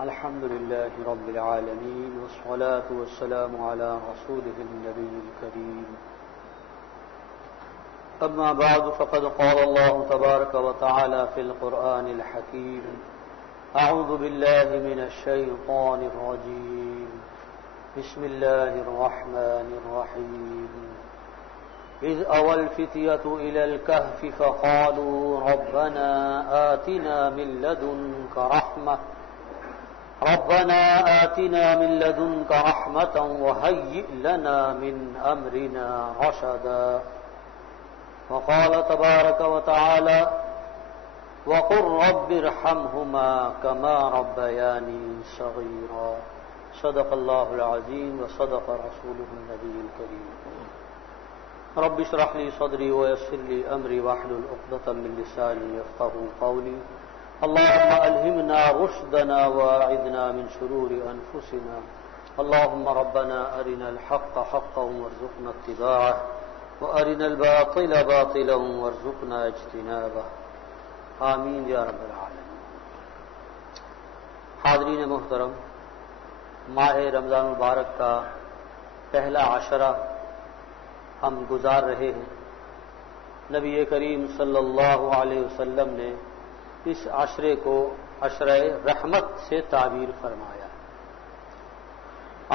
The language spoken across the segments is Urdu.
الحمد لله رب العالمين والصلاة والسلام على رسوله النبي الكريم. أما بعد فقد قال الله تبارك وتعالى في القرآن الحكيم: أعوذ بالله من الشيطان الرجيم. بسم الله الرحمن الرحيم. إذ أوى الفتية إلى الكهف فقالوا ربنا آتنا من لدنك رحمة وهيئ لنا من أمرنا رشدا. وقال تبارك وتعالى: وقل رب ارحمهما كما ربياني صغيرا. صدق الله العظيم وصدق رسوله النبي الكريم. رب اشرح لي صدري ويسر لي أمري واحلل عقدة من لساني يفقهوا قولي. اللهم ألهمنا رشدنا وأعذنا من شرور أنفسنا. اللهم ربنا أرنا الحق حقا وارزقنا اتباعه وأرنا الباطل باطلا وارزقنا اجتنابه. آمین یا رب العالمین. حاضرین محترم، ماہ رمضان المبارک کا پہلا عشرہ ہم گزار رہے ہیں. نبی کریم صلی اللہ علیہ وسلم نے اس عشرے کو عشرہ رحمت سے تعبیر فرمایا.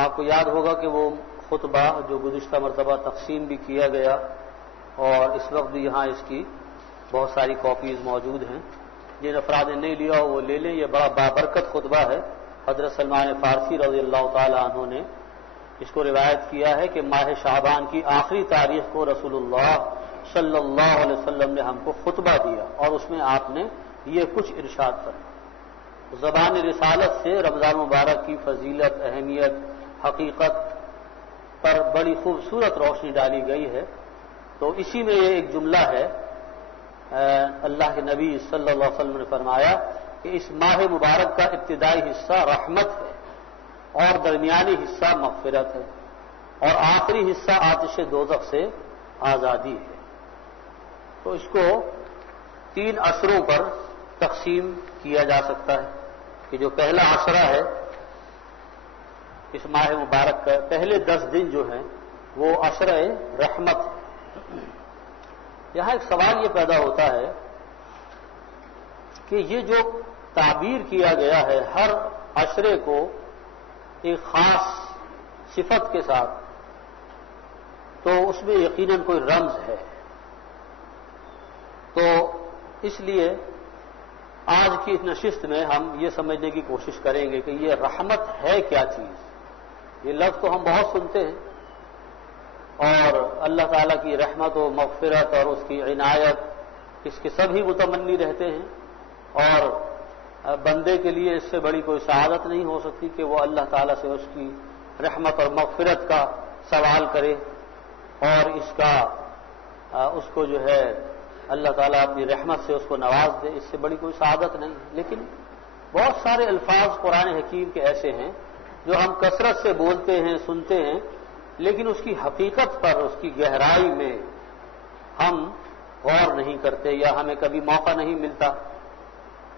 آپ کو یاد ہوگا کہ وہ خطبہ جو گزشتہ مرتبہ تقسیم بھی کیا گیا اور اس وقت بھی یہاں اس کی بہت ساری کاپیز موجود ہیں. جن افراد نے نہیں لیا ہو وہ لے لیں. یہ بڑا بابرکت خطبہ ہے. حضرت سلمان فارسی رضی اللہ تعالی عنہ نے اس کو روایت کیا ہے کہ ماہ شعبان کی آخری تاریخ کو رسول اللہ صلی اللہ علیہ وسلم نے ہم کو خطبہ دیا اور اس میں آپ نے یہ کچھ ارشاد فرمایا. زبان رسالت سے رمضان مبارک کی فضیلت، اہمیت، حقیقت پر بڑی خوبصورت روشنی ڈالی گئی ہے. تو اسی میں یہ ایک جملہ ہے. اللہ کے نبی صلی اللہ علیہ وسلم نے فرمایا کہ اس ماہ مبارک کا ابتدائی حصہ رحمت ہے اور درمیانی حصہ مغفرت ہے اور آخری حصہ آتش دوزخ سے آزادی ہے. تو اس کو 3 عشروں پر تقسیم کیا جا سکتا ہے کہ جو پہلا عشرہ ہے اس ماہ مبارک کا پہلے 10 دن جو ہیں وہ عشرہ رحمت ہے. یہاں ایک سوال یہ پیدا ہوتا ہے کہ یہ جو تعبیر کیا گیا ہے ہر عشرے کو ایک خاص صفت کے ساتھ، تو اس میں یقیناً کوئی رمز ہے. تو اس لیے آج کی اس نشست میں ہم یہ سمجھنے کی کوشش کریں گے کہ یہ رحمت ہے کیا چیز. یہ لفظ تو ہم بہت سنتے ہیں اور اللہ تعالیٰ کی رحمت و مغفرت اور اس کی عنایت اس کے سب ہی متمنی رہتے ہیں اور بندے کے لیے اس سے بڑی کوئی سعادت نہیں ہو سکتی کہ وہ اللہ تعالیٰ سے اس کی رحمت اور مغفرت کا سوال کرے اور اس کو جو ہے اللہ تعالیٰ اپنی رحمت سے اس کو نواز دے. اس سے بڑی کوئی سعادت نہیں. لیکن بہت سارے الفاظ قرآن حکیم کے ایسے ہیں جو ہم کثرت سے بولتے ہیں، سنتے ہیں، لیکن اس کی حقیقت پر، اس کی گہرائی میں ہم غور نہیں کرتے یا ہمیں کبھی موقع نہیں ملتا.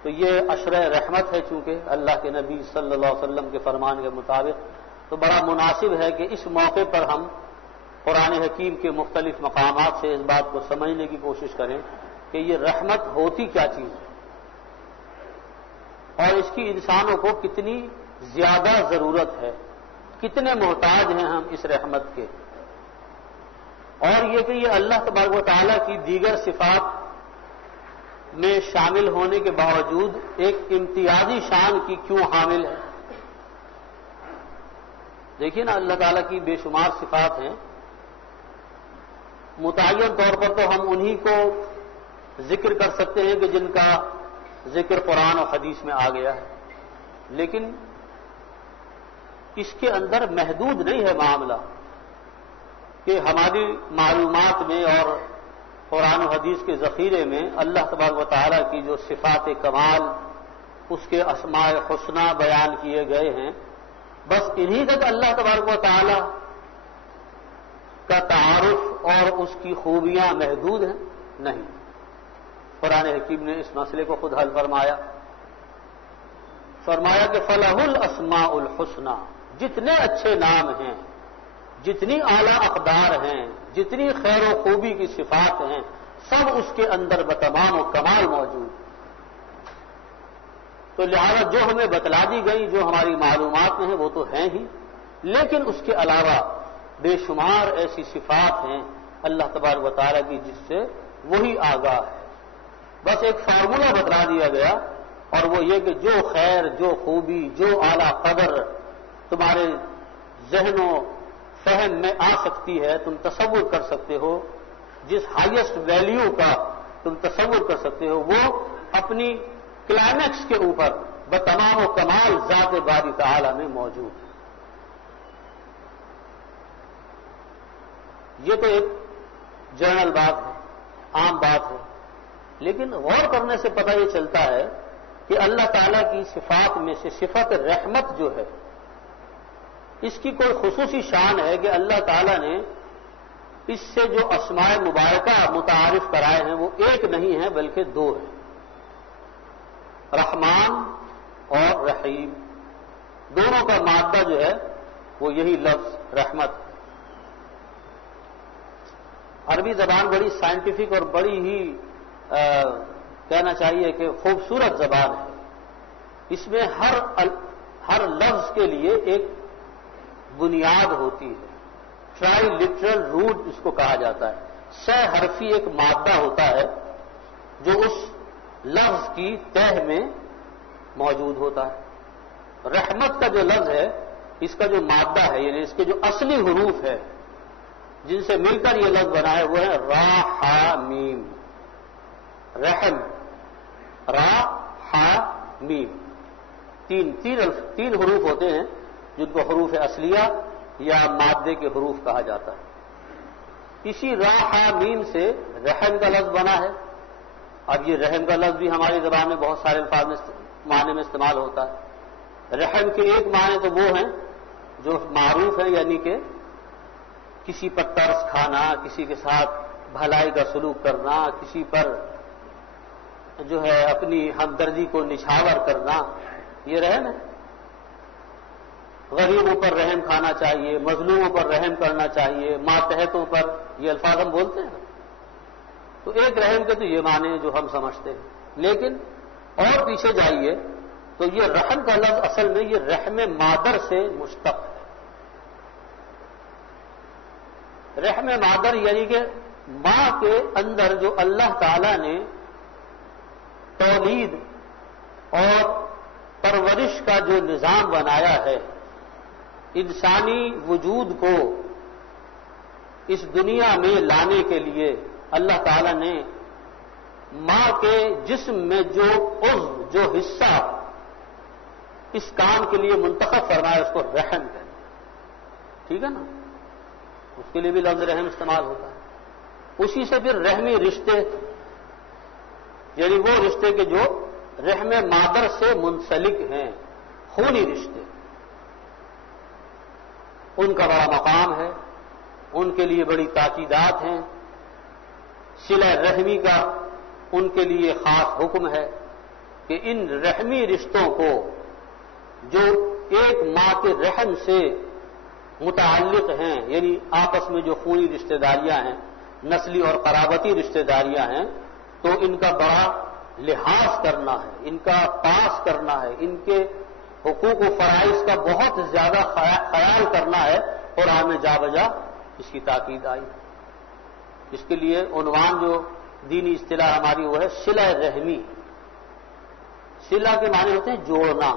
تو یہ عشرہ رحمت ہے چونکہ اللہ کے نبی صلی اللہ علیہ وسلم کے فرمان کے مطابق، تو بڑا مناسب ہے کہ اس موقع پر ہم قرآن حکیم کے مختلف مقامات سے اس بات کو سمجھنے کی کوشش کریں کہ یہ رحمت ہوتی کیا چیز ہے اور اس کی انسانوں کو کتنی زیادہ ضرورت ہے، کتنے محتاج ہیں ہم اس رحمت کے. اور یہ کہ یہ اللہ تبارک و تعالیٰ کی دیگر صفات میں شامل ہونے کے باوجود ایک امتیازی شان کی کیوں حامل ہے. دیکھیے نا، اللہ تعالیٰ کی بے شمار صفات ہیں. متعین طور پر تو ہم انہی کو ذکر کر سکتے ہیں کہ جن کا ذکر قرآن اور حدیث میں آ گیا ہے، لیکن اس کے اندر محدود نہیں ہے معاملہ کہ ہماری معلومات میں اور قرآن و حدیث کے ذخیرے میں اللہ تبارک و تعالیٰ کی جو صفات کمال، اس کے اسماء حسنہ بیان کیے گئے ہیں، بس انہی تک اللہ تبارک و تعالیٰ کا تعارف اور اس کی خوبیاں محدود ہیں؟ نہیں. قرآن حکیم نے اس مسئلے کو خود حل فرمایا. فرمایا کہ فلہ الاسماء الحسنی، جتنے اچھے نام ہیں، جتنی اعلیٰ اقدار ہیں، جتنی خیر و خوبی کی صفات ہیں، سب اس کے اندر بتمام و کمال موجود۔ تو لہذا جو ہمیں بتلا دی گئی، جو ہماری معلومات میں ہیں وہ تو ہیں ہی، لیکن اس کے علاوہ بے شمار ایسی صفات ہیں اللہ تبارک و تعالیٰ کی جس سے وہی آگاہ ہے۔ بس ایک فارمولہ بتلا دیا گیا، اور وہ یہ کہ جو خیر، جو خوبی، جو اعلیٰ قدر تمہارے ذہن و فہم میں آ سکتی ہے، تم تصور کر سکتے ہو، جس ہائیسٹ ویلیو کا تم تصور کر سکتے ہو، وہ اپنی کلائمیکس کے اوپر بتمام و کمال ذات باری تعالی میں موجود ہے۔ یہ تو ایک جنرل بات ہے، عام بات ہے، لیکن غور کرنے سے پتہ یہ چلتا ہے کہ اللہ تعالیٰ کی صفات میں سے صفت رحمت جو ہے، اس کی کوئی خصوصی شان ہے کہ اللہ تعالیٰ نے اس سے جو اسماء مبارکہ متعارف کرائے ہیں وہ ایک نہیں ہیں بلکہ دو ہیں، رحمان اور رحیم، دونوں کا مادہ جو ہے وہ یہی لفظ رحمت ہے۔ عربی زبان بڑی سائنٹیفک اور بڑی ہی کہنا چاہیے کہ خوبصورت زبان ہے، اس میں ہر لفظ کے لیے ایک بنیاد ہوتی ہے، ٹرائی لٹرل روٹ اس کو کہا جاتا ہے، سہ حرفی ایک مادہ ہوتا ہے جو اس لفظ کی تہ میں موجود ہوتا ہے۔ رحمت کا جو لفظ ہے، اس کا جو مادہ ہے، یعنی اس کے جو اصلی حروف ہے جن سے مل کر یہ لفظ بنا ہے، وہ ہے را ہا میم، رحم، را ہا میم، تین حروف ہوتے ہیں جن کو حروف اصلیہ یا مادے کے حروف کہا جاتا ہے۔ اسی را ہا میم سے رحم کا لفظ بنا ہے۔ اب یہ رحم کا لفظ بھی ہماری زبان میں بہت سارے الفاظ میں معنی میں استعمال ہوتا ہے۔ رحم کے ایک معنی تو وہ ہیں جو معروف ہیں، یعنی کہ کسی پر ترس کھانا، کسی کے ساتھ بھلائی کا سلوک کرنا، کسی پر جو ہے اپنی ہمدردی کو نچھاور کرنا، یہ رحم ہے۔ غریبوں پر رحم کھانا چاہیے، مظلوموں پر رحم کرنا چاہیے، ماتحتوں پر، یہ الفاظ ہم بولتے ہیں۔ تو ایک رحم کے تو یہ معنی جو ہم سمجھتے ہیں، لیکن اور پیچھے جائیے تو یہ رحم کا لفظ اصل میں یہ رحم مادر سے مشتق ہے۔ رحم مادر یعنی کہ ماں کے اندر جو اللہ تعالی نے تولید اور پرورش کا جو نظام بنایا ہے، انسانی وجود کو اس دنیا میں لانے کے لیے اللہ تعالی نے ماں کے جسم میں جو عضو، جو حصہ اس کام کے لیے منتخب فرمایا، اس کو رحم کہتے ہیں، ٹھیک ہے نا؟ اس کے لیے بھی لفظ رحم استعمال ہوتا ہے۔ اسی سے پھر رحمی رشتے، یعنی وہ رشتے کے جو رحم مادر سے منسلک ہیں، خونی رشتے، ان کا بڑا مقام ہے، ان کے لیے بڑی تاکیدات ہیں، صلہ رحمی کا ان کے لیے خاص حکم ہے کہ ان رحمی رشتوں کو جو ایک ماں کے رحم سے متعلق ہیں، یعنی آپس میں جو خونی رشتہ داریاں ہیں، نسلی اور قرابتی رشتہ داریاں ہیں، تو ان کا بڑا لحاظ کرنا ہے، ان کا پاس کرنا ہے، ان کے حقوق و فرائض کا بہت زیادہ خیال کرنا ہے، اور ہمیں جا بجا اس کی تاکید آئی۔ اس کے لیے عنوان جو دینی اصطلاح ہماری وہ ہے صلہ رحمی۔ صلہ کے معنی ہوتے ہیں جوڑنا،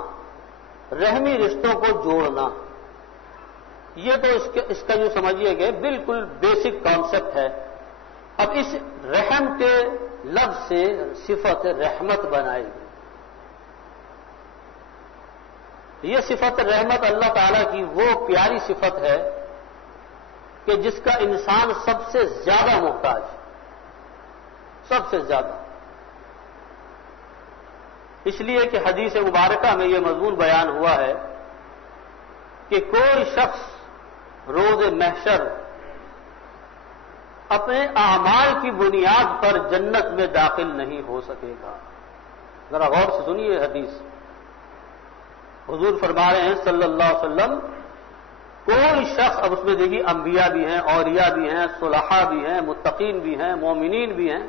رحمی رشتوں کو جوڑنا۔ یہ تو اس کا جو سمجھیے گئے بالکل بیسک کانسیپٹ ہے۔ اب اس رحم کے لفظ سے صفت رحمت بنائی گئی۔ یہ صفت رحمت اللہ تعالیٰ کی وہ پیاری صفت ہے کہ جس کا انسان سب سے زیادہ محتاج ہے، سب سے زیادہ۔ اس لیے کہ حدیث مبارکہ میں یہ مضمون بیان ہوا ہے کہ کوئی شخص روز محشر اپنے اعمال کی بنیاد پر جنت میں داخل نہیں ہو سکے گا۔ ذرا غور سے سنیے حدیث، حضور فرما رہے ہیں صلی اللہ علیہ وسلم، کوئی شخص، اب اس میں دیکھیے انبیاء بھی ہیں، اولیاء بھی ہیں، صلحاء بھی ہیں، متقین بھی ہیں، مومنین بھی ہیں،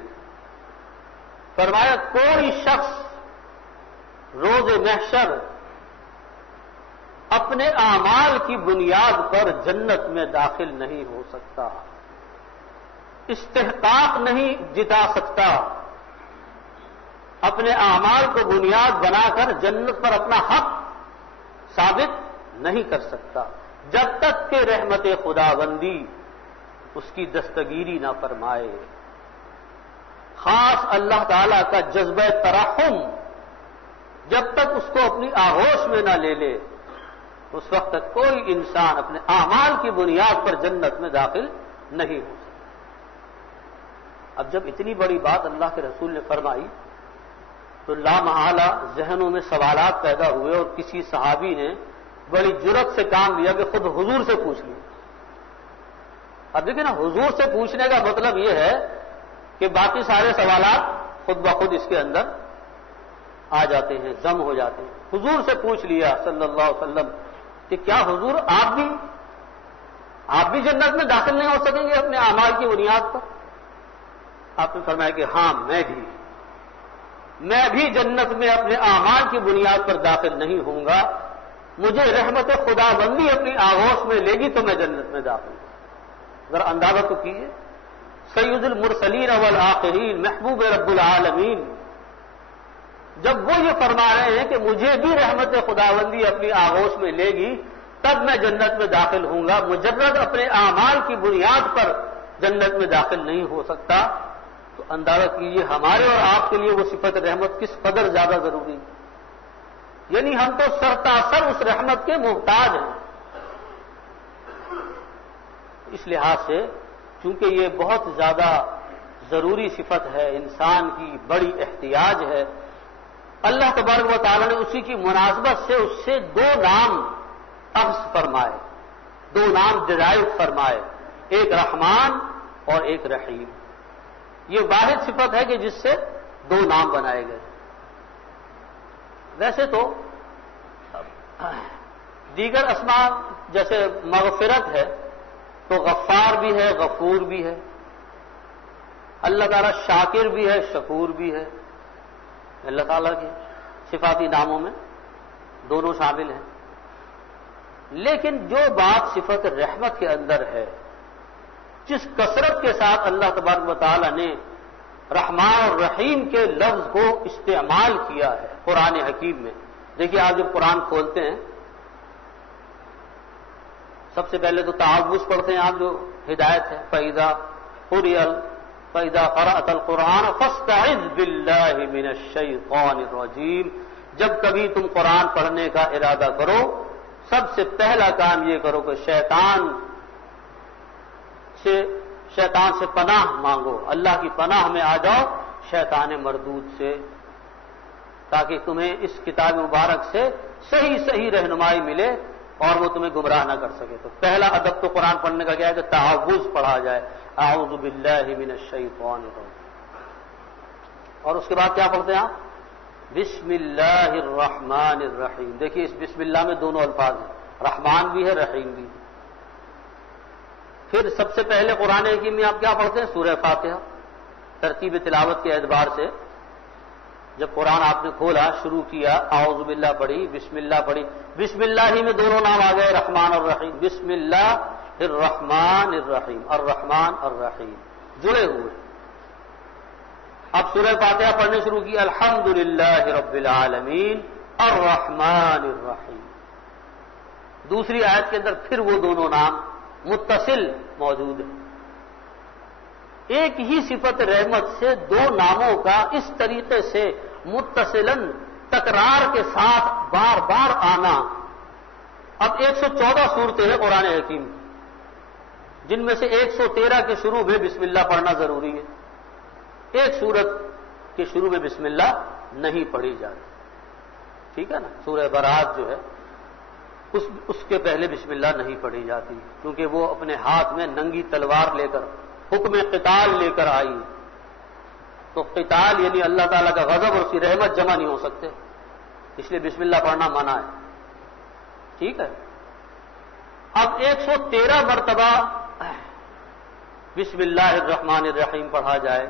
فرمایا کوئی شخص روز محشر اپنے اعمال کی بنیاد پر جنت میں داخل نہیں ہو سکتا، استحقاق نہیں جتا سکتا، اپنے اعمال کو بنیاد بنا کر جنت پر اپنا حق ثابت نہیں کر سکتا جب تک کہ رحمت خداوندی اس کی دستگیری نہ فرمائے۔ خاص اللہ تعالی کا جذبہ ترحم جب تک اس کو اپنی آغوش میں نہ لے لے، اس وقت تک کوئی انسان اپنے اعمال کی بنیاد پر جنت میں داخل نہیں ہو سکتا۔ اب جب اتنی بڑی بات اللہ کے رسول نے فرمائی تو لامحالہ ذہنوں میں سوالات پیدا ہوئے، اور کسی صحابی نے بڑی جرت سے کام لیا کہ خود حضور سے پوچھ لیا۔ اب دیکھیں نا، حضور سے پوچھنے کا مطلب یہ ہے کہ باقی سارے سوالات خود بخود اس کے اندر آ جاتے ہیں، ضم ہو جاتے ہیں۔ حضور سے پوچھ لیا صلی اللہ علیہ وسلم کہ کیا حضور آپ بھی جنت میں داخل نہیں ہو سکیں گے اپنے اعمال کی بنیاد پر؟ آپ نے فرمایا کہ ہاں، میں بھی جنت میں اپنے اعمال کی بنیاد پر داخل نہیں ہوں گا، مجھے رحمت خداوندی اپنی آغوش میں لے گی تو میں جنت میں داخل ہوں۔ ذرا اندازہ تو کیجیے، سید المرسلین والآخرین، محبوب رب العالمین، جب وہ یہ فرما رہے ہیں کہ مجھے بھی رحمت خداوندی اپنی آغوش میں لے گی تب میں جنت میں داخل ہوں گا، مجرد اپنے اعمال کی بنیاد پر جنت میں داخل نہیں ہو سکتا، تو اندازہ کیجیے ہمارے اور آپ کے لیے وہ صفت رحمت کس قدر زیادہ ضروری ہے۔ یعنی ہم تو سرتاسر اس رحمت کے محتاج ہیں۔ اس لحاظ سے چونکہ یہ بہت زیادہ ضروری صفت ہے، انسان کی بڑی احتیاج ہے، اللہ تبارک و تعالی نے اسی کی مناسبت سے اس سے دو نام اخذ فرمائے، دو نام ڈرائیو فرمائے، ایک رحمان اور ایک رحیم۔ یہ واحد صفت ہے کہ جس سے دو نام بنائے گئے۔ ویسے تو دیگر اسماء جیسے مغفرت ہے تو غفار بھی ہے، غفور بھی ہے، اللہ تعالیٰ شاکر بھی ہے، شکور بھی ہے، اللہ تعالیٰ کے صفاتی ناموں میں دونوں شامل ہیں۔ لیکن جو بات صفت رحمت کے اندر ہے، جس کثرت کے ساتھ اللہ تبارک و تعالی نے رحمان اور رحیم کے لفظ کو استعمال کیا ہے قرآن حکیم میں، دیکھیے آپ جب قرآن کھولتے ہیں سب سے پہلے تو تعوذ پڑھتے ہیں آپ، جو ہدایت ہے، فَإِذَا قَرَأْتَ الْقُرْآنَ فَاسْتَعِذْ بِاللَّهِ مِنَ الشَّيْطَانِ الرَّجِيمِ۔ جب کبھی تم قرآن پڑھنے کا ارادہ کرو سب سے پہلا کام یہ کرو کہ شیطان سے پناہ مانگو، اللہ کی پناہ میں آ جاؤ شیطان مردود سے، تاکہ تمہیں اس کتاب مبارک سے صحیح رہنمائی ملے اور وہ تمہیں گمراہ نہ کر سکے۔ تو پہلا ادب تو قرآن پڑھنے کا کیا ہے کہ تعوذ پڑھا جائے، اعوذ باللہ من الشیطان الرجیم، اور اس کے بعد کیا پڑھتے ہیں آپ؟ بسم اللہ الرحمن الرحیم۔ دیکھیے اس بسم اللہ میں دونوں الفاظ ہیں، رحمان بھی ہے، رحیم بھی ہے۔ پھر سب سے پہلے قرآن حکیم میں آپ کیا پڑھتے ہیں؟ سورہ فاتحہ۔ ترتیب تلاوت کے اعتبار سے جب قرآن آپ نے کھولا، شروع کیا، اعوذ باللہ پڑھی، بسم اللہ پڑھی، بسم اللہ ہی میں دونوں نام آ گئے، رحمان اور رحیم، بسم اللہ الرحمن الرحیم، الرحمن الرحیم جڑے ہوئے۔ اب سورہ فاتحہ پڑھنے شروع کی، الحمدللہ رب العالمین الرحمن الرحیم۔ دوسری آیت کے اندر پھر وہ دونوں نام متصل موجود ہیں۔ ایک ہی صفت رحمت سے دو ناموں کا اس طریقے سے متصلاً تکرار کے ساتھ بار بار آنا۔ اب 114 صورتیں ہیں قرآن حکیم، جن میں سے 113 کے شروع میں بسم اللہ پڑھنا ضروری ہے، ایک سورت کے شروع میں بسم اللہ نہیں پڑھی جاتی، ٹھیک ہے نا؟ سورہ برات جو ہے اس کے پہلے بسم اللہ نہیں پڑھی جاتی، کیونکہ وہ اپنے ہاتھ میں ننگی تلوار لے کر حکم قتال لے کر آئی، تو قتال یعنی اللہ تعالیٰ کا غضب اور اس کی رحمت جمع نہیں ہو سکتے، اس لیے بسم اللہ پڑھنا منع ہے۔ ٹھیک ہے. اب 113 مرتبہ بسم اللہ الرحمن الرحیم پڑھا جائے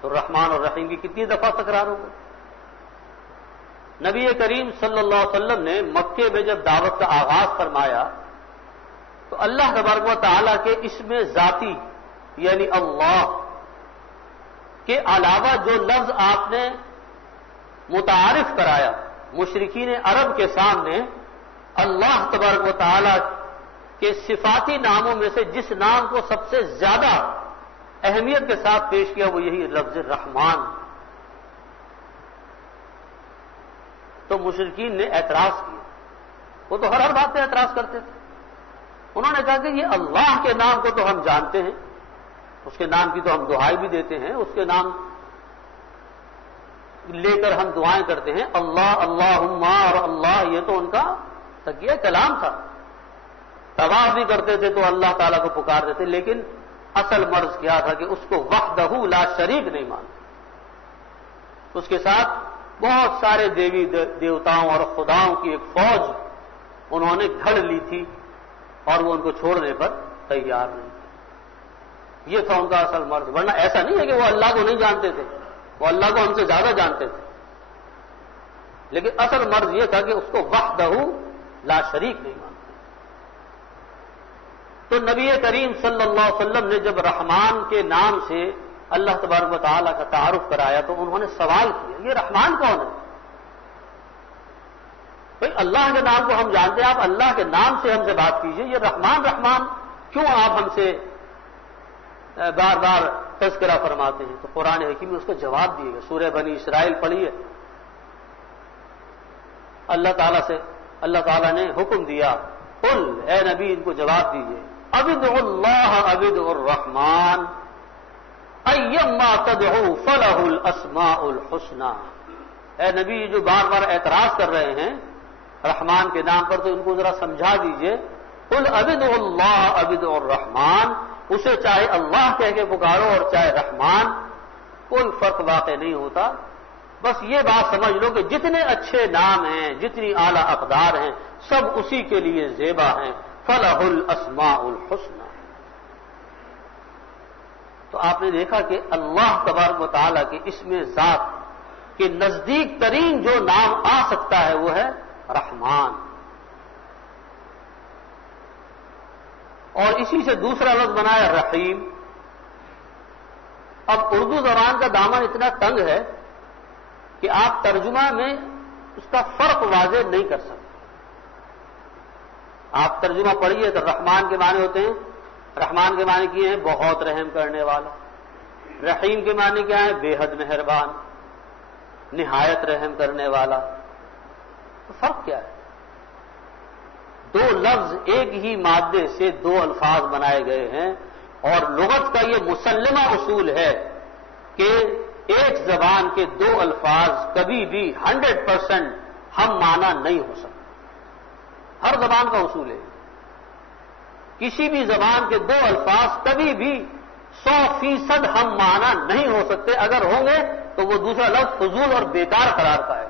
تو رحمان اور رحیم کی کتنی دفعہ تکرار ہوگا؟ نبی کریم صلی اللہ علیہ وسلم نے مکے میں جب دعوت کا آغاز فرمایا تو اللہ تبارک و تعالیٰ کے اسم ذاتی یعنی اللہ کے علاوہ جو لفظ آپ نے متعارف کرایا مشرکین عرب کے سامنے، اللہ تبارک و تعالیٰ کے صفاتی ناموں میں سے جس نام کو سب سے زیادہ اہمیت کے ساتھ پیش کیا وہ یہی لفظ رحمان. تو مشرکین نے اعتراض کیا، وہ تو ہر بات پہ اعتراض کرتے تھے. انہوں نے کہا کہ یہ اللہ کے نام کو تو ہم جانتے ہیں، اس کے نام کی تو ہم دعائیں بھی دیتے ہیں، اس کے نام لے کر ہم دعائیں کرتے ہیں، اللہ اللہم اور اللہ، یہ تو ان کا تقیہ کلام تھا. طواف بھی کرتے تھے تو اللہ تعالیٰ کو پکارتے تھے، لیکن اصل مرض کیا تھا کہ اس کو وحدہ لا شریک نہیں مانتے. اس کے ساتھ بہت سارے دیوی دیوتاؤں اور خداؤں کی ایک فوج انہوں نے گھڑ لی تھی اور وہ ان کو چھوڑنے پر تیار نہیں تھے. یہ تھا ان کا اصل مرض. ورنہ ایسا نہیں ہے کہ وہ اللہ کو نہیں جانتے تھے، وہ اللہ کو ہم سے زیادہ جانتے تھے، لیکن اصل مرض یہ تھا کہ اس کو وحدہ لا شریک نہیں مانتے. تو نبی کریم صلی اللہ علیہ وسلم نے جب رحمان کے نام سے اللہ تبارک و تعالیٰ کا تعارف کرایا تو انہوں نے سوال کیا یہ رحمان کون ہے؟ بھائی اللہ کے نام کو ہم جانتے ہیں، آپ اللہ کے نام سے ہم سے بات کیجئے، یہ رحمان رحمان کیوں آپ ہم سے بار بار تذکرہ فرماتے ہیں؟ تو قرآن حکیم میں اس کو جواب دیے گا. سورہ بنی اسرائیل پڑھیے. اللہ تعالیٰ نے حکم دیا، قل اے نبی ان کو جواب دیجئے، ابدعوا اللہ ابدعوا الرحمن ایما تدعو فلہ الاسماء الحسنى. اے نبی جو بار بار اعتراض کر رہے ہیں رحمان کے نام پر تو ان کو ذرا سمجھا دیجئے. قل ابدعوا اللہ ابدعوا الرحمن، اسے چاہے اللہ کہہ کے پکارو اور چاہے رحمان، کوئی فرق واقع نہیں ہوتا. بس یہ بات سمجھ لو کہ جتنے اچھے نام ہیں، جتنی اعلیٰ اقدار ہیں، سب اسی کے لیے زیبا ہیں. فلہ الاسماء الحسنى. تو آپ نے دیکھا کہ اللہ تبارک و تعالیٰ کے اسم ذات کے نزدیک ترین جو نام آ سکتا ہے وہ ہے رحمان. اور اسی سے دوسرا لفظ بنایا رحیم. اب اردو زبان کا دامن اتنا تنگ ہے کہ آپ ترجمہ میں اس کا فرق واضح نہیں کر سکتے. آپ ترجمہ پڑھیے تو رحمان کے معنی ہوتے ہیں، رحمان کے معنی کیے ہیں بہت رحم کرنے والا. رحیم کے معنی کیا ہے؟ بے حد مہربان، نہایت رحم کرنے والا. تو فرق کیا ہے؟ دو لفظ ایک ہی مادے سے دو الفاظ بنائے گئے ہیں، اور لغت کا یہ مسلمہ اصول ہے کہ ایک زبان کے دو الفاظ کبھی بھی 100% ہم معنی نہیں ہو سکتے. ہر زبان کا اصول ہے. کسی بھی زبان کے دو الفاظ کبھی بھی 100% ہم معنی نہیں ہو سکتے. اگر ہوں گے تو وہ دوسرا لفظ فضول اور بیکار قرار پائے.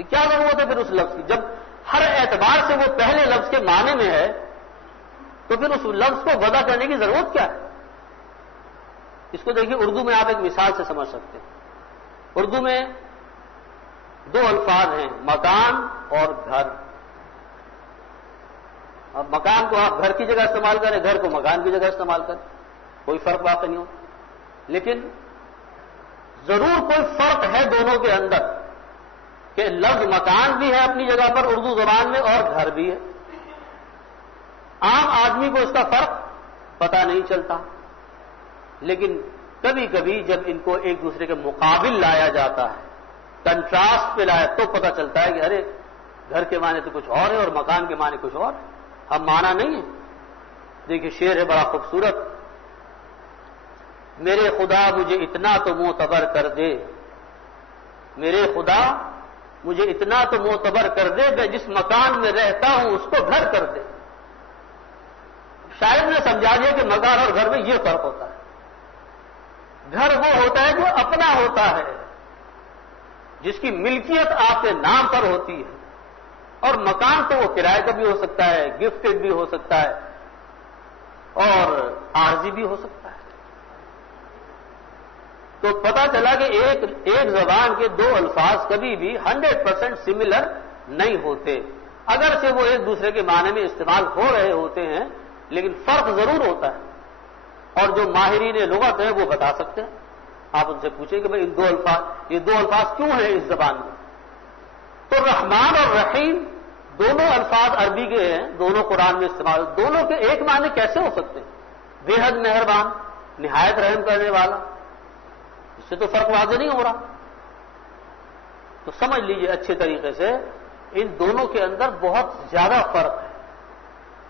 کیا ضرورت ہے پھر اس لفظ کی؟ جب ہر اعتبار سے وہ پہلے لفظ کے معنی میں ہے تو پھر اس لفظ کو وضع کرنے کی ضرورت کیا ہے؟ اس کو دیکھیے اردو میں آپ ایک مثال سے سمجھ سکتے ہیں. اردو میں دو الفاظ ہیں، مکان اور گھر. اب مکان کو آپ گھر کی جگہ استعمال کریں، گھر کو مکان کی جگہ استعمال کریں، کوئی فرق واقع نہیں ہو. لیکن ضرور کوئی فرق ہے دونوں کے اندر کہ لفظ مکان بھی ہے اپنی جگہ پر اردو زبان میں اور گھر بھی ہے. عام آدمی کو اس کا فرق پتہ نہیں چلتا، لیکن کبھی کبھی جب ان کو ایک دوسرے کے مقابل لایا جاتا ہے، کنٹراسٹ پہ لایا، تو پتہ چلتا ہے کہ ارے گھر کے معنی تو کچھ اور ہے اور مکان کے معنی کچھ اور ہے، ہم مانا نہیں ہے. دیکھیے شعر ہے بڑا خوبصورت، میرے خدا مجھے اتنا تو معتبر کر دے، میرے خدا مجھے اتنا تو معتبر کر دے، میں جس مکان میں رہتا ہوں اس کو گھر کر دے. شاید نے سمجھا دیا کہ مکان اور گھر میں یہ فرق ہوتا ہے. گھر وہ ہوتا ہے جو اپنا ہوتا ہے، جس کی ملکیت آپ کے نام پر ہوتی ہے، اور مکان تو وہ کرائے کا بھی ہو سکتا ہے، گفٹڈ بھی ہو سکتا ہے اور عارضی بھی ہو سکتا ہے۔ تو پتا چلا کہ ایک زبان کے دو الفاظ کبھی بھی 100% سملر نہیں ہوتے، اگر سے وہ ایک دوسرے کے معنی میں استعمال ہو رہے ہوتے ہیں لیکن فرق ضرور ہوتا ہے، اور جو ماہرین لغت ہیں وہ بتا سکتے ہیں۔ آپ ان سے پوچھیں کہ بھئی یہ دو الفاظ کیوں ہیں اس زبان میں؟ تو رحمان اور رحیم دونوں الفاظ عربی کے ہیں، دونوں قرآن میں استعمال، دونوں کے ایک معنی کیسے ہو سکتے ہیں؟ بے حد مہربان، نہایت رحم کرنے والا، اس سے تو فرق واضح نہیں ہو رہا۔ تو سمجھ لیجئے اچھے طریقے سے ان دونوں کے اندر بہت زیادہ فرق ہے،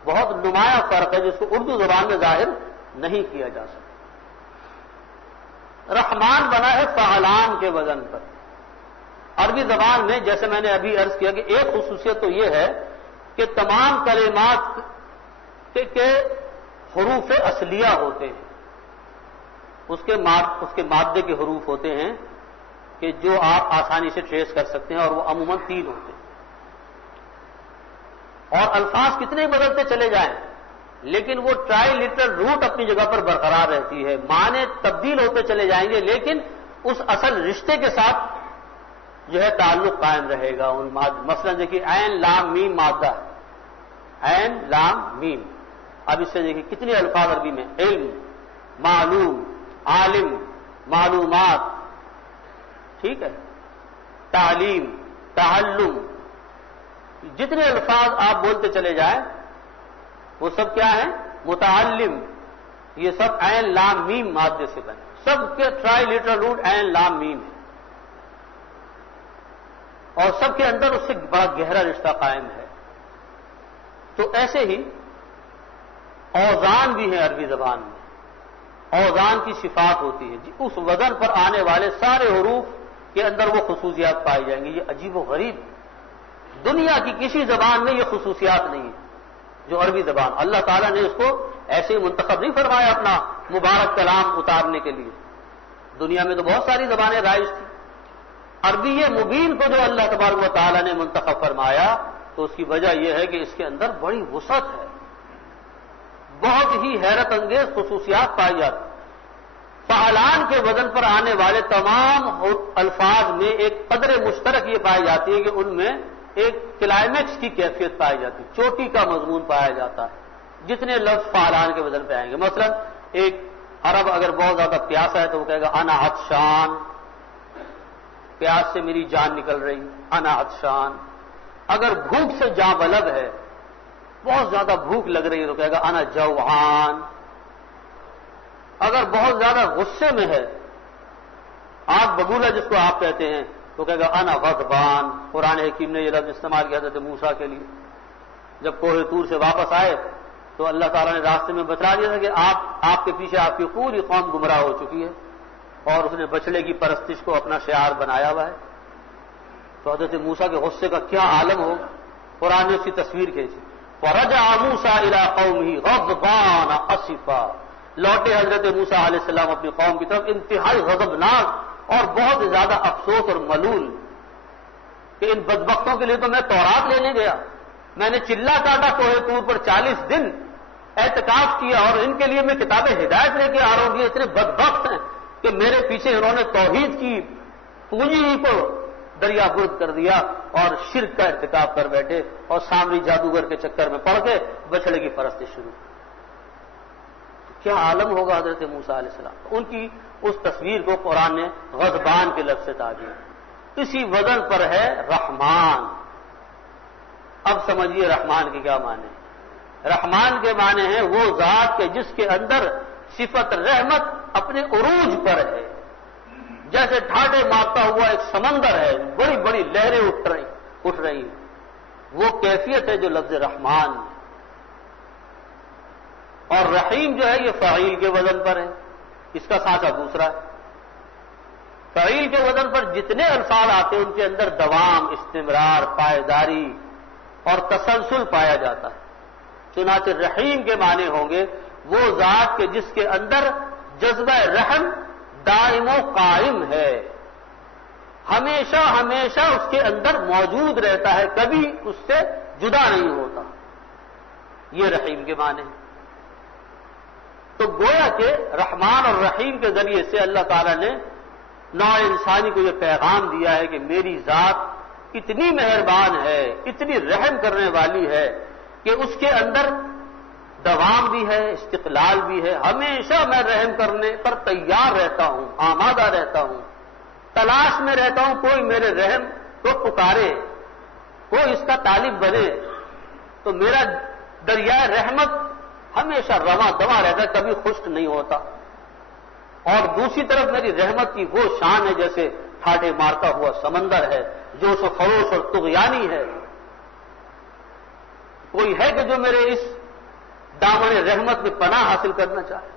بہت نمایاں فرق ہے، جس کو اردو زبان میں ظاہر نہیں کیا جا سکتا۔ رحمان بنا ہے فعلان کے وزن پر۔ عربی زبان میں جیسے میں نے ابھی عرض کیا کہ ایک خصوصیت تو یہ ہے کہ تمام کلمات کے حروف اصلیہ ہوتے ہیں، اس کے مادے کے حروف ہوتے ہیں کہ جو آپ آسانی سے ٹریس کر سکتے ہیں، اور وہ عموماً 3 ہوتے ہیں۔ اور الفاظ کتنے بدلتے چلے جائیں لیکن وہ ٹرائی لٹرل روٹ اپنی جگہ پر برقرار رہتی ہے، معنی تبدیل ہوتے چلے جائیں گے لیکن اس اصل رشتے کے ساتھ جو ہے تعلق قائم رہے گا۔ مثلا دیکھیے عین لام میم مادہ، عین لام میم، اب اس سے دیکھیے کتنے الفاظ عربی میں، علم، معلوم، عالم، معلومات، ٹھیک ہے، تعلیم، تعلم، جتنے الفاظ آپ بولتے چلے جائیں وہ سب کیا ہیں؟ متعلم، یہ سب عین لام میم مادے سے بنے، سب کے ٹرائی لٹرل روٹ عین لام میم ہے، اور سب کے اندر اس سے بڑا گہرا رشتہ قائم ہے۔ تو ایسے ہی اوزان بھی ہیں عربی زبان میں، اوزان کی صفات ہوتی ہے، اس وزن پر آنے والے سارے حروف کے اندر وہ خصوصیات پائی جائیں گی۔ یہ عجیب و غریب، دنیا کی کسی زبان میں یہ خصوصیات نہیں ہے جو عربی زبان، اللہ تعالیٰ نے اس کو ایسے ہی منتخب نہیں فرمایا اپنا مبارک کلام اتارنے کے لیے۔ دنیا میں تو بہت ساری زبانیں رائج تھیں، عربی مبین کو جو اللہ تبارک و تعالیٰ نے منتخب فرمایا تو اس کی وجہ یہ ہے کہ اس کے اندر بڑی وسعت ہے، بہت ہی حیرت انگیز خصوصیات پائی جاتی۔ فعلان کے وزن پر آنے والے تمام الفاظ میں ایک قدر مشترک یہ پائی جاتی ہے کہ ان میں ایک کلائمیکس کی کیفیت پائی جاتی ہے، چوٹی کا مضمون پایا جاتا ہے جتنے لفظ فعلان کے وزن پہ آئیں گے۔ مثلا ایک عرب اگر بہت زیادہ پیاسا ہے تو وہ کہے گا انا عطشان، پیاس سے میری جان نکل رہی، انا عطشان۔ اگر بھوک سے جاں بلب ہے، بہت زیادہ بھوک لگ رہی ہے تو کہے گا انا جوعان۔ اگر بہت زیادہ غصے میں ہے، آگ ببولا جس کو آپ کہتے ہیں، تو کہے گا انا غضبان۔ قرآن حکیم نے یہ لفظ استعمال کیا تھا موسیٰ کے لیے، جب کوہ طور سے واپس آئے تو اللہ تعالیٰ نے راستے میں بتلا دیا تھا کہ آپ کے پیچھے آپ کی پوری قوم گمراہ ہو چکی ہے، اور اس نے بچڑے کی پرستش کو اپنا شعار بنایا ہوا ہے۔ تو حضرت موسیٰ کے غصے کا کیا عالم ہوگا، قرآن نے اس کی تصویر کھینچی۔ وَرَجَعَ مُوسَىٰ إِلَىٰ قَوْمِهِ غَضْبَانَ أَسِفًا، لوٹے حضرت موسیٰ علیہ السلام اپنی قوم کی طرف انتہائی غضبناک اور بہت زیادہ افسوس اور ملول کہ ان بدبختوں کے لیے تو میں تورات لینے گیا، میں نے چلا کاٹا کوہ طور پر 40 دن اعتکاف کیا، اور ان کے لیے میں کتاب ہدایت لے کے آ رہا ہوں، یہ اتنے بدبخت ہیں کہ میرے پیچھے انہوں نے توحید کی پونجی ہی کو دریا برد کر دیا اور شرک کا ارتکاب کر بیٹھے، اور سامری جادوگر کے چکر میں پڑ کے بچڑے کی پرستش شروع۔ کیا عالم ہوگا حضرت موسیٰ علیہ السلام۔ ان کی اس تصویر کو قرآن نے غضبان کے لفظ سے تعبیر، اسی وزن پر ہے رحمان۔ اب سمجھیے رحمان کے کیا معنی ہیں۔ رحمان کے معنی ہیں وہ ذات کے جس کے اندر صفت رحمت اپنے عروج پر ہے، جیسے ڈھاڈے مارتا ہوا ایک سمندر ہے، بڑی بڑی لہریں اٹھ رہی ہیں، وہ کیفیت ہے جو لفظ رحمان ہے۔ اور رحیم جو ہے یہ فعیل کے وزن پر ہے، اس کا سانچہ دوسرا ہے۔ فعیل کے وزن پر جتنے الفاظ آتے ہیں ان کے اندر دوام، استمرار، پائیداری اور تسلسل پایا جاتا ہے۔ چنانچہ رحیم کے معنی ہوں گے وہ ذات کے جس کے اندر جذبہ رحم دائم و قائم ہے، ہمیشہ ہمیشہ اس کے اندر موجود رہتا ہے، کبھی اس سے جدا نہیں ہوتا. یہ رحیم کے معنی ہیں. تو گویا کہ رحمان اور رحیم کے ذریعے سے اللہ تعالیٰ نے نوع انسانی کو یہ پیغام دیا ہے کہ میری ذات اتنی مہربان ہے، اتنی رحم کرنے والی ہے کہ اس کے اندر دوام بھی ہے، استقلال بھی ہے. ہمیشہ میں رحم کرنے پر تیار رہتا ہوں، آمادہ رہتا ہوں، تلاش میں رہتا ہوں کوئی میرے رحم کو پکارے، کوئی اس کا طالب بنے. تو میرا دریائے رحمت ہمیشہ رواں دواں رہتا ہے، کبھی خشک نہیں ہوتا. اور دوسری طرف میری رحمت کی وہ شان ہے جیسے ٹھاٹے مارتا ہوا سمندر ہے، جوش و خروش اور طغیانی ہے. کوئی ہے کہ جو میرے اس دامن رحمت میں پناہ حاصل کرنا چاہے؟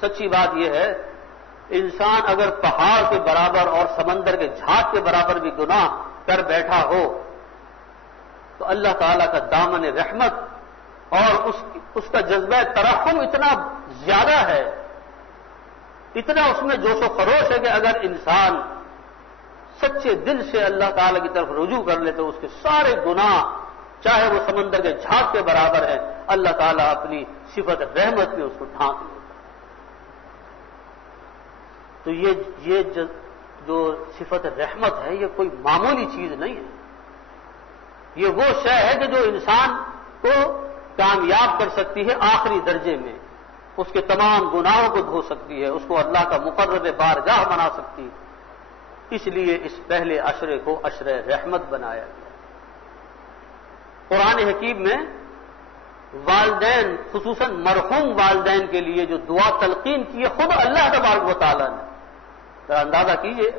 سچی بات یہ ہے، انسان اگر پہاڑ کے برابر اور سمندر کے جھاگ کے برابر بھی گناہ کر بیٹھا ہو تو اللہ تعالیٰ کا دامن رحمت اور اس کا جذبہ ترحم اتنا زیادہ ہے، اتنا اس میں جوش و خروش ہے کہ اگر انسان سچے دل سے اللہ تعالیٰ کی طرف رجوع کر لے تو اس کے سارے گناہ چاہے وہ سمندر کے جھاگ کے برابر ہے، اللہ تعالیٰ اپنی صفت رحمت میں اس کو ڈھانک لیتا. تو یہ جو صفت رحمت ہے یہ کوئی معمولی چیز نہیں ہے. یہ وہ شے ہے کہ جو انسان کو کامیاب کر سکتی ہے آخری درجے میں، اس کے تمام گناہوں کو دھو سکتی ہے، اس کو اللہ کا مقرب بارگاہ بنا سکتی ہے. اس لیے اس پہلے عشرے کو عشرہ رحمت بنایا گیا. قرآن حکیم میں والدین، خصوصاً مرحوم والدین کے لیے جو دعا تلقین کی ہے خود اللہ تبارک و تعالیٰ نے. ذرا اندازہ کیجئے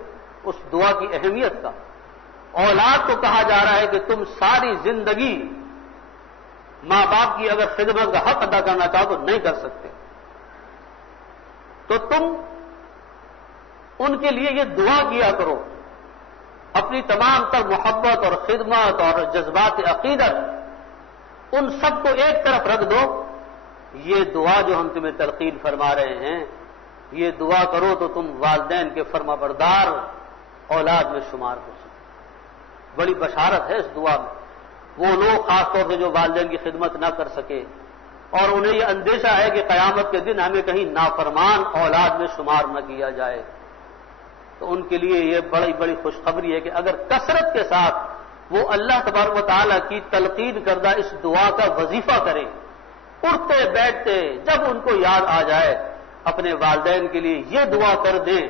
اس دعا کی اہمیت کا. اولاد کو کہا جا رہا ہے کہ تم ساری زندگی ماں باپ کی اگر خدمت کا حق ادا کرنا چاہو تو نہیں کر سکتے، تو تم ان کے لیے یہ دعا کیا کرو، اپنی تمام تر محبت اور خدمت اور جذبات عقیدت ان سب کو ایک طرف رکھ دو. یہ دعا جو ہم تمہیں تلقین فرما رہے ہیں، یہ دعا کرو تو تم والدین کے فرما بردار اولاد میں شمار ہو سکتے. بڑی بشارت ہے اس دعا میں. وہ لوگ خاص طور سے جو والدین کی خدمت نہ کر سکے اور انہیں یہ اندیشہ ہے کہ قیامت کے دن ہمیں کہیں نافرمان اولاد میں شمار نہ کیا جائے، تو ان کے لیے یہ بڑی بڑی خوشخبری ہے کہ اگر کثرت کے ساتھ وہ اللہ تبارک و تعالیٰ کی تلقین کردہ اس دعا کا وظیفہ کریں، اٹھتے بیٹھتے جب ان کو یاد آ جائے اپنے والدین کے لیے یہ دعا کر دیں،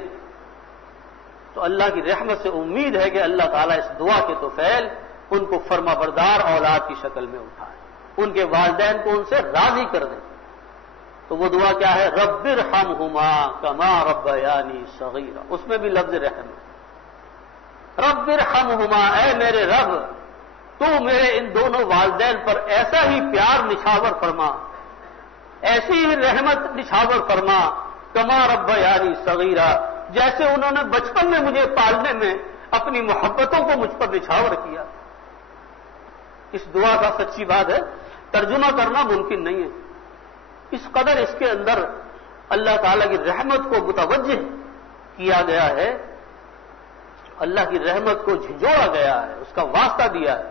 تو اللہ کی رحمت سے امید ہے کہ اللہ تعالیٰ اس دعا کے طفیل ان کو فرما بردار اولاد کی شکل میں اٹھائے، ان کے والدین کو ان سے راضی کر دیں. تو وہ دعا کیا ہے؟ رب ارحمہما کما ربیانی صغیرا. اس میں بھی لفظ رحم ہے. رب ارحمہما، اے میرے رب تو میرے ان دونوں والدین پر ایسا ہی پیار نچھاور فرما، ایسی ہی رحمت نچھاور فرما، کما ربیانی صغیرا، جیسے انہوں نے بچپن میں مجھے پالنے میں اپنی محبتوں کو مجھ پر نچھاور کیا. اس دعا کا سچی بات ہے ترجمہ کرنا ممکن نہیں ہے. اس قدر اس کے اندر اللہ تعالیٰ کی رحمت کو متوجہ کیا گیا ہے، اللہ کی رحمت کو جھنجھوڑا گیا ہے، اس کا واسطہ دیا ہے.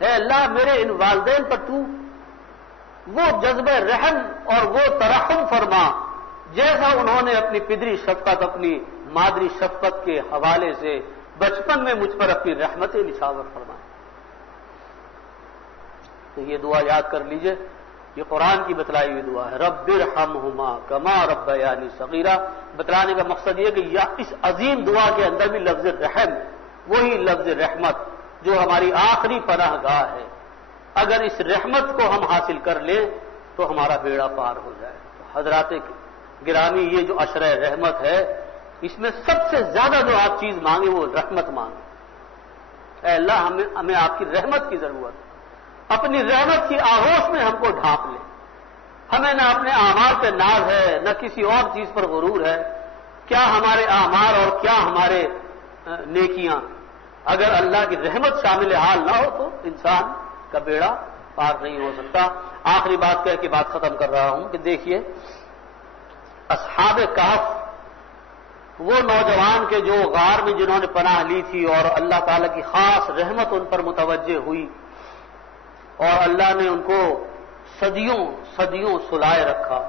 اے اللہ میرے ان والدین پر تو وہ جذبہ رحم اور وہ ترحم فرما جیسا انہوں نے اپنی پدری شفقت، اپنی مادری شفقت کے حوالے سے بچپن میں مجھ پر اپنی رحمتیں نچھاور فرمائیں. تو یہ دعا یاد کر لیجئے، یہ قرآن کی بتلائی ہوئی دعا ہے. رب ارحمہما کما ربیانی صغیرا. بتلانے کا مقصد یہ کہ اس عظیم دعا کے اندر بھی لفظ رحم، وہی لفظ رحمت جو ہماری آخری پناہ گاہ ہے. اگر اس رحمت کو ہم حاصل کر لیں تو ہمارا بیڑا پار ہو جائے. تو حضرات گرامی، یہ جو عشرہ رحمت ہے اس میں سب سے زیادہ جو آپ چیز مانگے وہ رحمت مانگے. اے اللہ ہمیں آپ کی رحمت کی ضرورت ہے. اپنی رحمت کی آغوش میں ہم کو ڈھانپ لیں. ہمیں نہ اپنے اعمال پہ ناز ہے نہ کسی اور چیز پر غرور ہے. کیا ہمارے اعمال اور کیا ہمارے نیکیاں، اگر اللہ کی رحمت شامل حال نہ ہو تو انسان کا بیڑا پار نہیں ہو سکتا. آخری بات کہہ کے بات ختم کر رہا ہوں کہ دیکھیے اصحاب کہف وہ نوجوان کے جو غار میں جنہوں نے پناہ لی تھی اور اللہ تعالیٰ کی خاص رحمت ان پر متوجہ ہوئی اور اللہ نے ان کو صدیوں صدیوں سلائے رکھا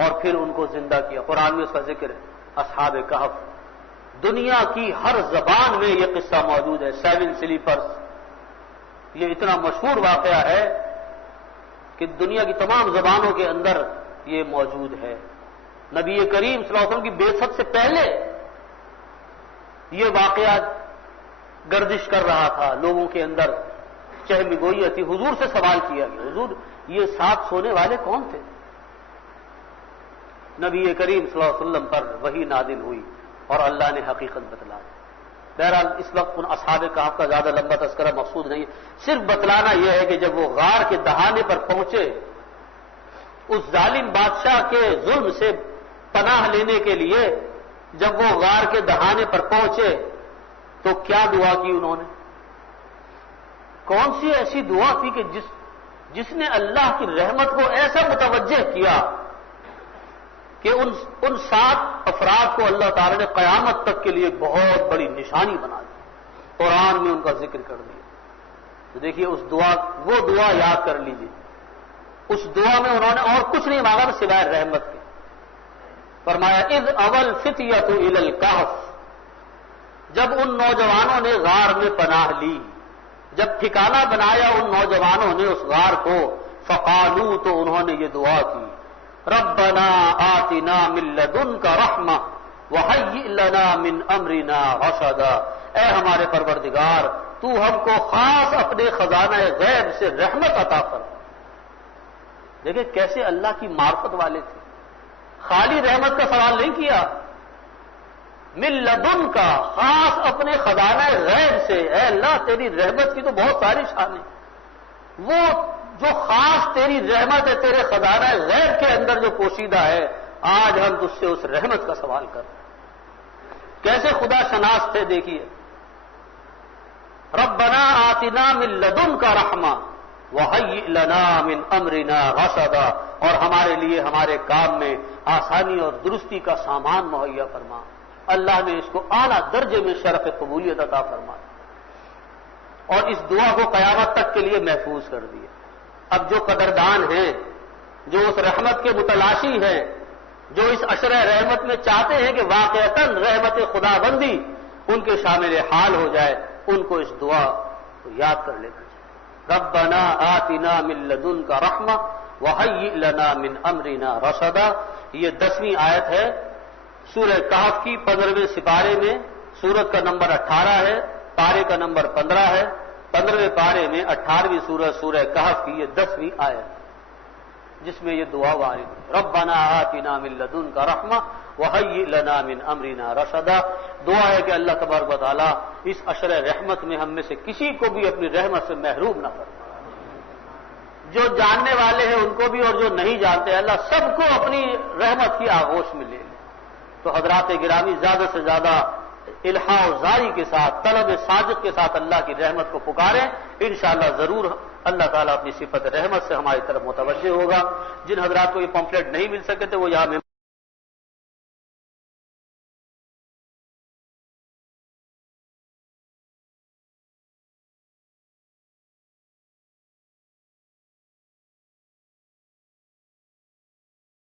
اور پھر ان کو زندہ کیا. قرآن میں اس کا ذکر ہے. اصحاب کہف، دنیا کی ہر زبان میں یہ قصہ موجود ہے. 7 سلیپرز، یہ اتنا مشہور واقعہ ہے کہ دنیا کی تمام زبانوں کے اندر یہ موجود ہے. نبی کریم صلی اللہ علیہ وسلم کی بعثت سے پہلے یہ واقعہ گردش کر رہا تھا لوگوں کے اندر، چہم گوئی تھی. حضور سے سوال کیا گیا، حضور یہ ساتھ سونے والے کون تھے؟ نبی کریم صلی اللہ علیہ وسلم پر وحی نازل ہوئی اور اللہ نے حقیقت بتلائی. بہرحال اس وقت ان اصحاب کہف کا زیادہ لمبا تذکرہ مقصود نہیں ہے، صرف بتلانا یہ ہے کہ جب وہ غار کے دہانے پر پہنچے، اس ظالم بادشاہ کے ظلم سے پناہ لینے کے لیے جب وہ غار کے دہانے پر پہنچے تو کیا دعا کی انہوں نے؟ کون سی ایسی دعا تھی کہ جس نے اللہ کی رحمت کو ایسا متوجہ کیا کہ ان 7 افراد کو اللہ تعالی نے قیامت تک کے لیے بہت بڑی نشانی بنا دی. قرآن میں ان کا ذکر کر دیا. تو دیکھیے وہ دعا یاد کر لیجیے. اس دعا میں انہوں نے اور کچھ نہیں مانگا سوائے رحمت کے. فرمایا اذ اول فتیۃ الی الکہف، جب ان نوجوانوں نے غار میں پناہ لی، جب ٹھکانہ بنایا ان نوجوانوں نے اس غار کو، فقالوا، تو انہوں نے یہ دعا کی، ربنا آتنا من لدنک رحمہ وہیئ لنا من امرنا رشدا، اے ہمارے پروردگار تو ہم کو خاص اپنے خزانہ غیب سے رحمت عطا فرما. دیکھیں کیسے اللہ کی معرفت والے تھے، خالی رحمت کا سوال نہیں کیا، من لدن کا، خاص اپنے خزانہ غیب سے. اے اللہ تیری رحمت کی تو بہت ساری شانیں، وہ جو خاص تیری رحمت ہے تیرے خزانہ غیب کے اندر جو پوشیدہ ہے، آج ہم تجھ سے اس رحمت کا سوال کر رہے ہیں. کیسے خدا شناس تھے دیکھیے. ربنا آتنا من لدنک رحمہ وہیئ لنا من امرنا رشدا، اور ہمارے لیے ہمارے کام میں آسانی اور درستی کا سامان مہیا فرما. اللہ نے اس کو اعلیٰ درجے میں شرف قبولیت عطا فرمایا اور اس دعا کو قیامت تک کے لیے محفوظ کر دیا. اب جو قدردان ہیں، جو اس رحمت کے متلاشی ہیں، جو اس عشرہ رحمت میں چاہتے ہیں کہ واقعتاً رحمت خدا بندی ان کے شامل حال ہو جائے، ان کو اس دعا کو یاد کر لینا چاہیے. ربنا آتنا من لدنک رحمہ وہیئ لنا من امرنا رشدا. یہ 10ویں آیت ہے سورہ کہف کی 15ویں سپارے میں. سورت کا نمبر 18 ہے، پارے کا نمبر 15 ہے. 15ویں پارے میں 18ویں سورہ کہف کی یہ 10ویں آیت جس میں یہ دعا وارد ہے. ربنا آتنا من لدنک رحمہ وہیئ لنا من امرنا رشدا. دعا ہے کہ اللہ تبارک و تعالی اس عشرہ رحمت میں ہم میں سے کسی کو بھی اپنی رحمت سے محروم نہ فرمائے. جو جاننے والے ہیں ان کو بھی اور جو نہیں جانتے اللہ سب کو اپنی رحمت کی آغوش میں لے لے. تو حضرات گرامی زیادہ سے زیادہ الحاح و زاری کے ساتھ، طلب صادق کے ساتھ اللہ کی رحمت کو پکاریں. انشاءاللہ ضرور اللہ تعالیٰ اپنی صفت رحمت سے ہماری طرف متوجہ ہوگا. جن حضرات کو یہ پمفلیٹ نہیں مل سکے تھے وہ یہاں